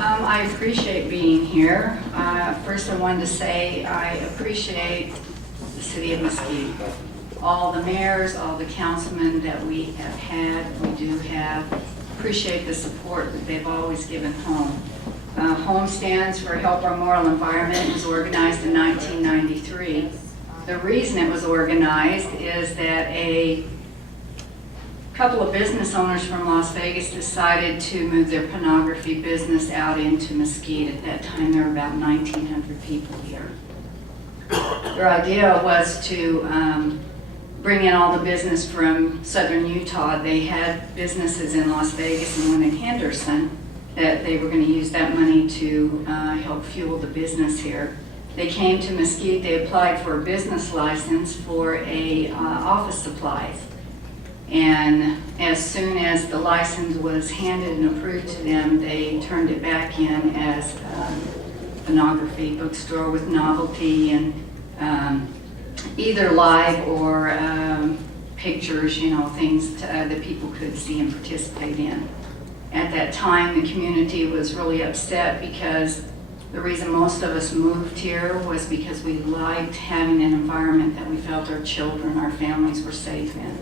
I appreciate being here. First, I wanted to say I appreciate the city of Mesquite. All the mayors, all the councilmen that we have had, we do have, appreciate the support that they've always given HOME. HOME stands for Help Our Moral Environment. It was organized in 1993. The reason it was organized is that a couple of business owners from Las Vegas decided to move their pornography business out into Mesquite. At that time, there were about 1,900 people here. Their idea was to bring in all the business from southern Utah. They had businesses in Las Vegas and one in Henderson that they were going to use that money to help fuel the business here. They came to Mesquite. They applied for a business license for office supplies. And as soon as the license was handed and approved to them, they turned it back in as a pornography bookstore with novelty and either live or pictures, things that people could see and participate in. At that time, the community was really upset because the reason most of us moved here was because we liked having an environment that we felt our children, our families were safe in.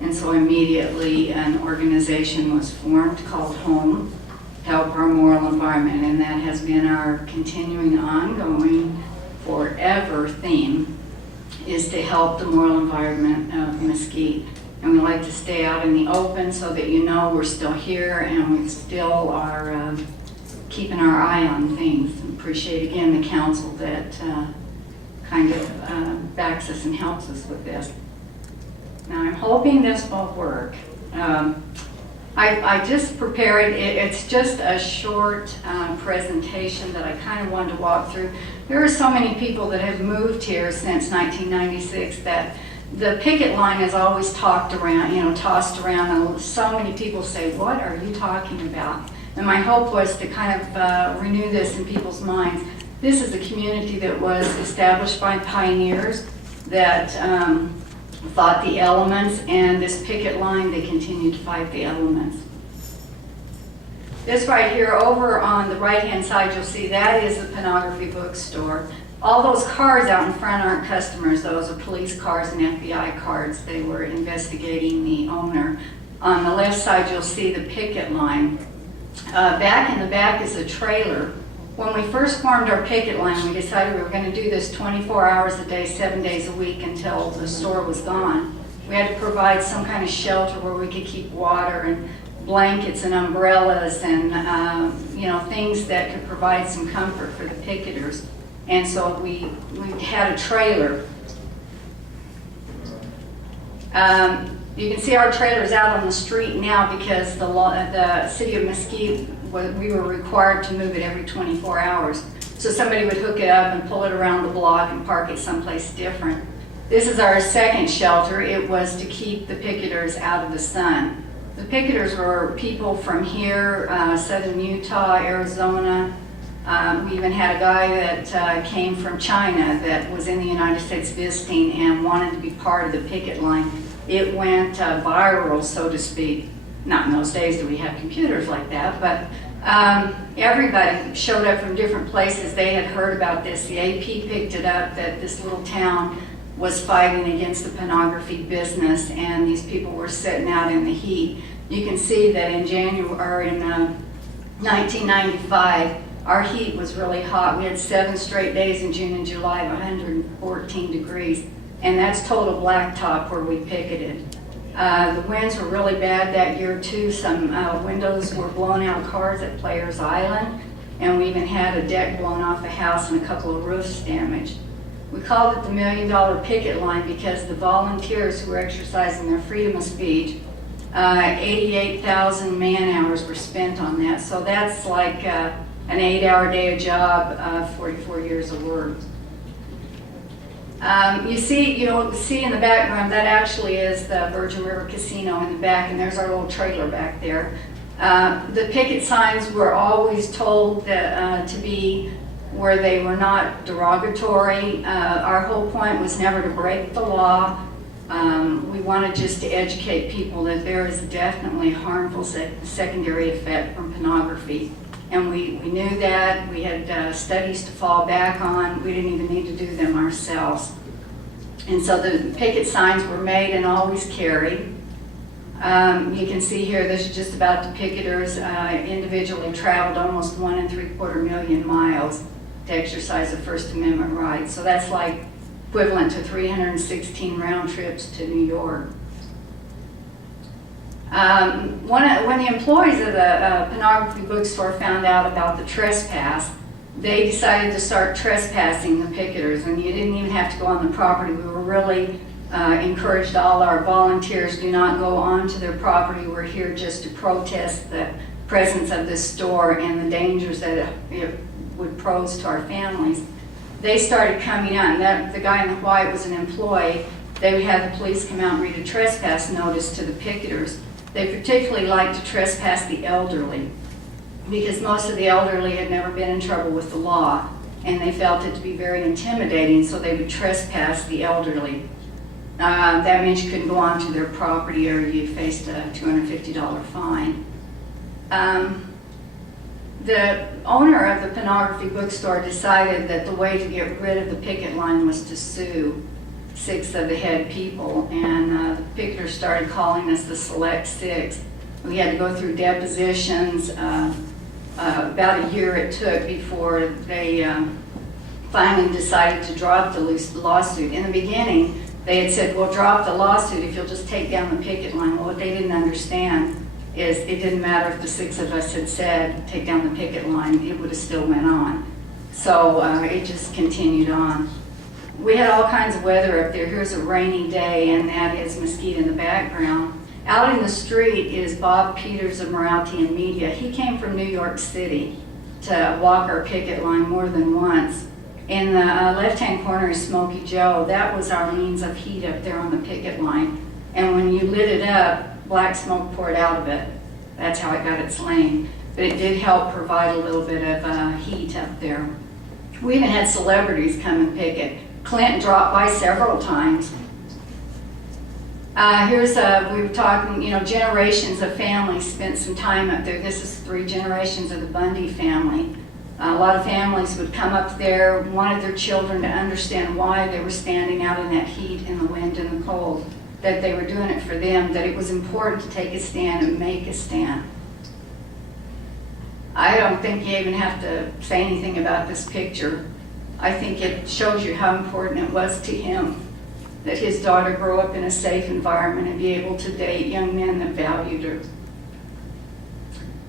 And so immediately an organization was formed called HOME, Help Our Moral Environment, and that has been our continuing, ongoing, forever theme, is to help the moral environment of Mesquite. And we like to stay out in the open so that you know we're still here and we still are keeping our eye on things. Appreciate again the council that kind of backs us and helps us with this. Now I'm hoping this will work. I just prepared, it's just a short presentation that I kind of wanted to walk through. There are so many people that have moved here since 1996 that the picket line is always tossed around, and so many people say, what are you talking about? And my hope was to kind of renew this in people's minds. This is a community that was established by pioneers that fought the elements, and this picket line, they continue to fight the elements. This right here, over on the right-hand side, you'll see that is a pornography bookstore. All those cars out in front aren't customers. Those are police cars and FBI cars. They were investigating the owner. On the left side, you'll see the picket line. Back in the back is a trailer. When we first formed our picket line, we decided we were going to do this 24 hours a day, 7 days a week until the store was gone. We had to provide some kind of shelter where we could keep water and blankets and umbrellas and things that could provide some comfort for the picketers. And so we had a trailer. You can see our trailers out on the street now because the city of Mesquite, we were required to move it every 24 hours. So somebody would hook it up and pull it around the block and park it someplace different. This is our second shelter. It was to keep the picketers out of the sun. The picketers were people from here, southern Utah, Arizona. We even had a guy that came from China that was in the United States visiting and wanted to be part of the picket line. It went viral, so to speak. Not in those days do we have computers like that, but everybody showed up from different places. They had heard about this. The AP picked it up that this little town was fighting against the pornography business, and these people were sitting out in the heat. You can see that in 1995, our heat was really hot. We had 7 straight days in June and July of 114 degrees, and that's total blacktop where we picketed. The winds were really bad that year too. Some windows were blown out cars at Players Island, and we even had a deck blown off a house and a couple of roofs damaged. We called it the $1 Million Picket Line because the volunteers who were exercising their freedom of speech, 88,000 man hours were spent on that. So that's like an 8-hour day of job, 44 years of work. You see in the background, that actually is the Virgin River Casino in the back, and there's our little trailer back there. The picket signs were always told that, to be where they were not derogatory. Our whole point was never to break the law. We wanted just to educate people that there is definitely harmful secondary effect from pornography. And we knew that. We had studies to fall back on. We didn't even need to do them ourselves. And so the picket signs were made and always carried. You can see here, this is just about the picketers individually traveled almost 1.75 million miles to exercise the First Amendment rights. So that's like equivalent to 316 round trips to New York. When the employees of the pornography bookstore found out about the trespass, they decided to start trespassing the picketers, and you didn't even have to go on the property. We were really encouraged all our volunteers, do not go onto their property. We're here just to protest the presence of this store and the dangers that it would pose to our families. They started coming out, and the guy in the white was an employee. They would have the police come out and read a trespass notice to the picketers. They particularly liked to trespass the elderly, because most of the elderly had never been in trouble with the law, and they felt it to be very intimidating, so they would trespass the elderly. That means you couldn't go onto their property or you faced a $250 fine. The owner of the pornography bookstore decided that the way to get rid of the picket line was to sue 6 of the head people, and the picketers started calling us the Select Six. We had to go through depositions. About a year it took before they finally decided to drop the lawsuit. In the beginning, they had said, we'll drop the lawsuit if you'll just take down the picket line. Well, what they didn't understand is it didn't matter if the 6 of us had said, take down the picket line, it would have still went on. So it just continued on. We had all kinds of weather up there. Here's a rainy day, and that is Mesquite in the background. Out in the street is Bob Peters of Morality and Media. He came from New York City to walk our picket line more than once. In the left-hand corner is Smoky Joe. That was our means of heat up there on the picket line. And when you lit it up, black smoke poured out of it. That's how it got its name. But it did help provide a little bit of heat up there. We even had celebrities come and picket. Clinton dropped by several times. We were talking, generations of families spent some time up there. This is 3 generations of the Bundy family. A lot of families would come up there, wanted their children to understand why they were standing out in that heat and the wind and the cold, that they were doing it for them, that it was important to take a stand and make a stand. I don't think you even have to say anything about this picture. I think it shows you how important it was to him that his daughter grow up in a safe environment and be able to date young men that valued her.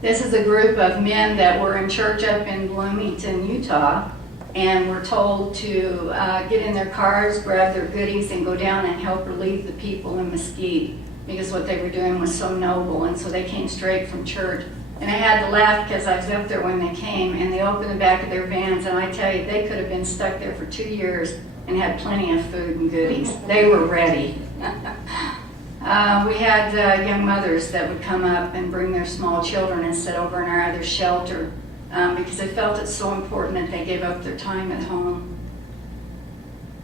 This is a group of men that were in church up in Bloomington, Utah, and were told to get in their cars, grab their goodies, and go down and help relieve the people in Mesquite, because what they were doing was so noble, and so they came straight from church. And I had to laugh because I was up there when they came, and they opened the back of their vans, and I tell you, they could have been stuck there for 2 years and had plenty of food and goodies. They were ready. We had young mothers that would come up and bring their small children and sit over in our other shelter because they felt it's so important that they gave up their time at home.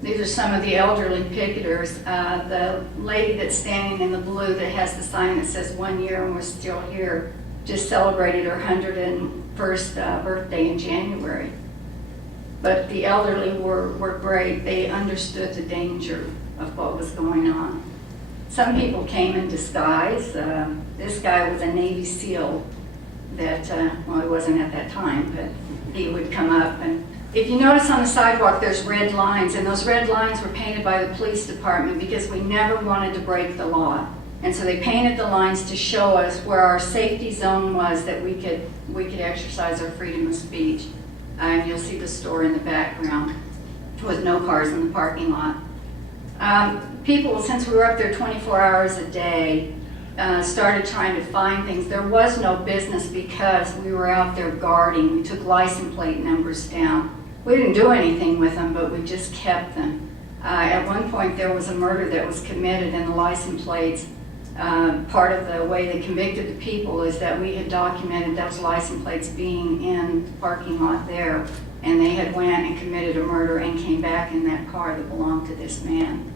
These are some of the elderly picketers. The lady that's standing in the blue that has the sign that says 1 year and we're still here just celebrated her 101st birthday in January. But the elderly were great. They understood the danger of what was going on. Some people came in disguise. This guy was a Navy SEAL that, well, he wasn't at that time, but he would come up. And if you notice on the sidewalk, there's red lines, and those red lines were painted by the police department because we never wanted to break the law. And so they painted the lines to show us where our safety zone was, that we could exercise our freedom of speech. And you'll see the store in the background with no cars in the parking lot. People, since we were up there 24 hours a day, started trying to find things. There was no business because we were out there guarding. We took license plate numbers down. We didn't do anything with them, but we just kept them. At one point, there was a murder that was committed, and the license plates, part of the way they convicted the people is that we had documented those license plates being in the parking lot there, and they had went and committed a murder and came back in that car that belonged to this man.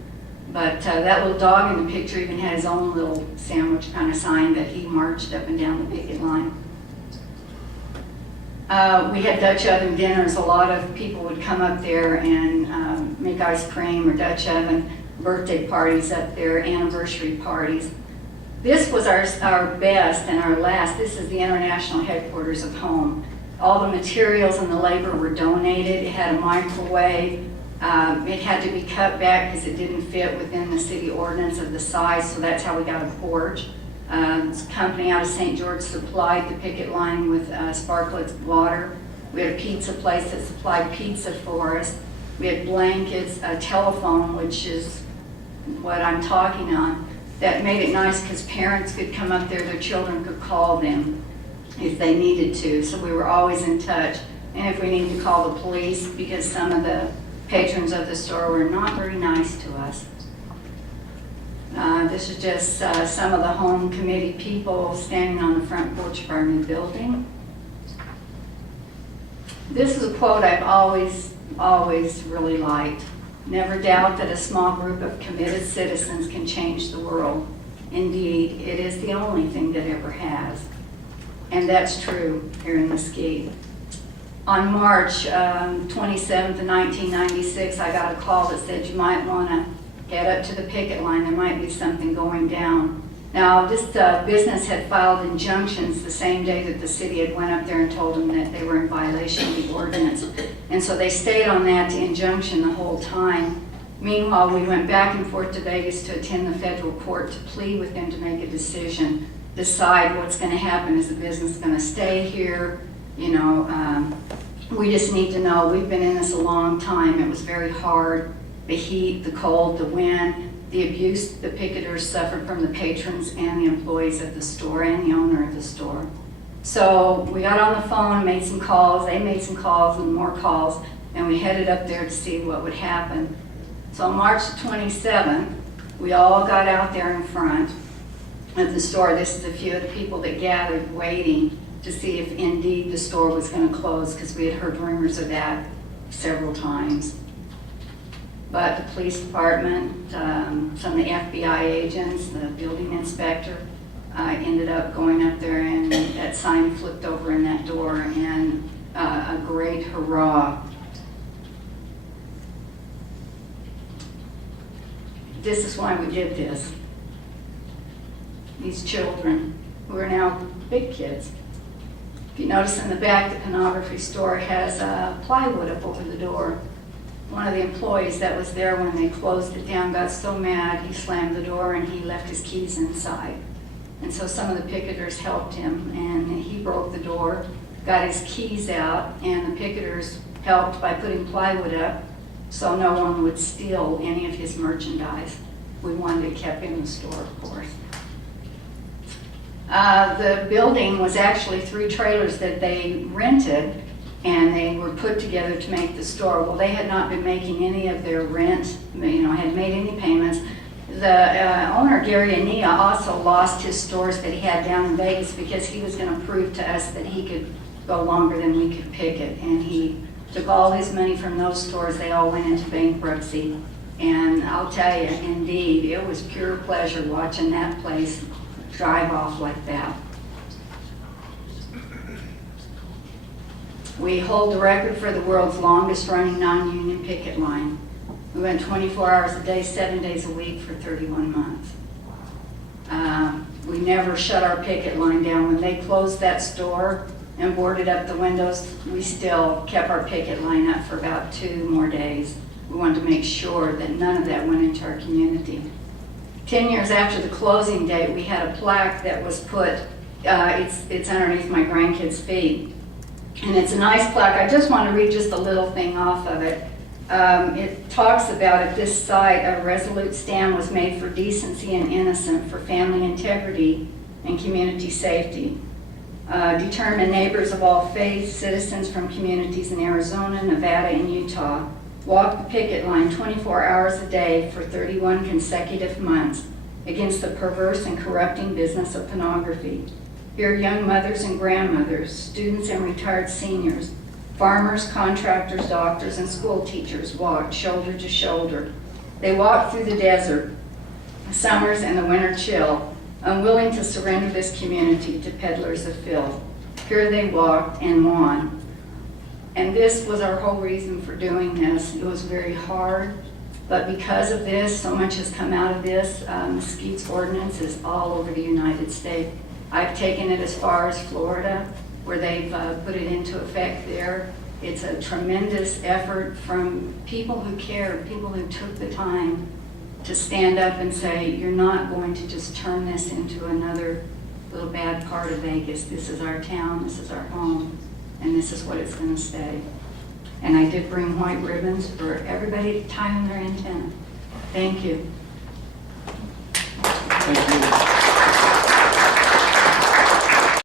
But that little dog in the picture even had his own little sandwich kind of sign that he marched up and down the picket line. We had Dutch oven dinners. A lot of people would come up there and make ice cream or Dutch oven, birthday parties up there, anniversary parties. This was our best and our last. This is the international headquarters of Home. All the materials and the labor were donated. It had a microwave. It had to be cut back because it didn't fit within the city ordinance of the size, so that's how we got a porch. This company out of St. George supplied the picket line with sparkling water. We had a pizza place that supplied pizza for us. We had blankets, a telephone, which is what I'm talking on, that made it nice because parents could come up there, their children could call them if they needed to. So we were always in touch. And if we needed to call the police, because some of the patrons of the store were not very nice to us. This is just some of the home committee people standing on the front porch of our new building. This is a quote I've always really liked. Never doubt that a small group of committed citizens can change the world. Indeed, it is the only thing that ever has. And that's true here in Mesquite. On March 27th of 1996, I got a call that said you might want to get up to the picket line. There might be something going down. Now, this business had filed injunctions the same day that the city had went up there and told them that they were in violation of the ordinance. And so they stayed on that injunction the whole time. Meanwhile, we went back and forth to Vegas to attend the federal court to plead with them to make a decision, decide what's going to happen. Is the business going to stay here? You know, we just need to know. We've been in this a long time. It was very hard. The heat, the cold, the wind, the abuse the picketers suffered from the patrons and the employees of the store and the owner of the store. So we got on the phone, made some calls. They made some calls and more calls, and we headed up there to see what would happen. So on March 27th, we all got out there in front of the store. This is a few of the people that gathered waiting to see if indeed the store was going to close, because we had heard rumors of that several times. But the police department, some of the FBI agents, the building inspector, ended up going up there, and that sign flipped over in that door, and a great hurrah. This is why we did this. These children, who are now big kids. If you notice in the back, the pornography store has plywood up over the door. One of the employees that was there when they closed it down got so mad, he slammed the door and he left his keys inside. And so some of the picketers helped him, and he broke the door, got his keys out, and the picketers helped by putting plywood up so no one would steal any of his merchandise. We wanted it kept in the store, of course. The building was actually 3 trailers that they rented, and they were put together to make the store. Well, they had not been making any of their rent, hadn't made any payments. The owner, Gary Ania, also lost his stores that he had down in Vegas because he was going to prove to us that he could go longer than we could picket. And he took all his money from those stores. They all went into bankruptcy. And I'll tell you, indeed, it was pure pleasure watching that place drive off like that. We hold the record for the world's longest running non-union picket line. We went 24 hours a day, 7 days a week for 31 months. We never shut our picket line down. When they closed that store and boarded up the windows, we still kept our picket line up for about 2 more days. We wanted to make sure that none of that went into our community. 10 years after the closing date, we had a plaque that was put, it's underneath my grandkids' feet. And it's a nice plaque. I just want to read just a little thing off of it. It talks about, at this site, a resolute stand was made for decency and innocence, for family integrity and community safety. Determined neighbors of all faiths, citizens from communities in Arizona, Nevada, and Utah walked the picket line 24 hours a day for 31 consecutive months against the perverse and corrupting business of pornography. Here, young mothers and grandmothers, students and retired seniors, farmers, contractors, doctors, and school teachers walked shoulder to shoulder. They walked through the desert, the summers and the winter chill, unwilling to surrender this community to peddlers of filth. here they walked and won. And this was our whole reason for doing this. It was very hard, but because of this, so much has come out of this. Mesquite's ordinance is all over the United States. I've taken it as far as Florida, where they've put it into effect there. It's a tremendous effort from people who care, people who took the time to stand up and say, you're not going to just turn this into another little bad part of Vegas. This is our town, this is our home, and this is what it's going to stay. And I did bring white ribbons for everybody to tie on their antenna. Thank you. Thank you.